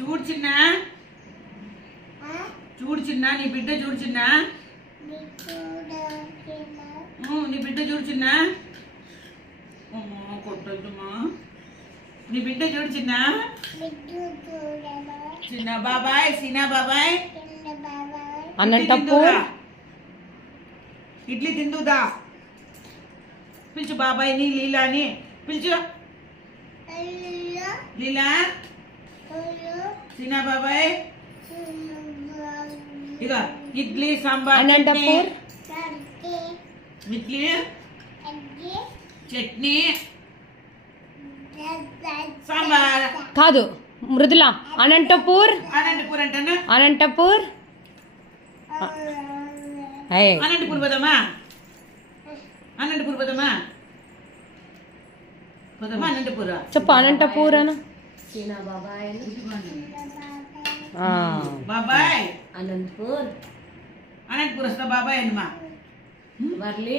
చూడు చిన్న చూడు చిన్న నీ బిడ్డ చూడు చిన్న నీ బిడ్డ చూడు చిన్న అమ్మా కొట్టొద్దమ్మా నీ బిడ్డ చూడు చిన్న చిన్న బాబాయ్ సీనా బాబాయ్ అనంతపూర్ ఇడ్లీ తిందుదా పిలుచు బాబాయ్ని లీలాని పిలుచు లీలా సీనా బాబాయ్ ఇక ఇడ్లీ సాంబార్ అనంతపూర్ ఇడ్లీ చట్నీ సాంబార్ కాదు మృదుల అనంతపూర్ అనంతపూర్ అంటానా అనంతపూర్ అనంతపూర్ పోదామా అనంతపూర్ పోదామా పోదామా అనంతపూర్ చెప్పు అనంతపూర్ అన బాబాయ్ అనంతపూర్ అనంతపూర్ వస్తా బాబాయ్ అన్నమా వర్లీ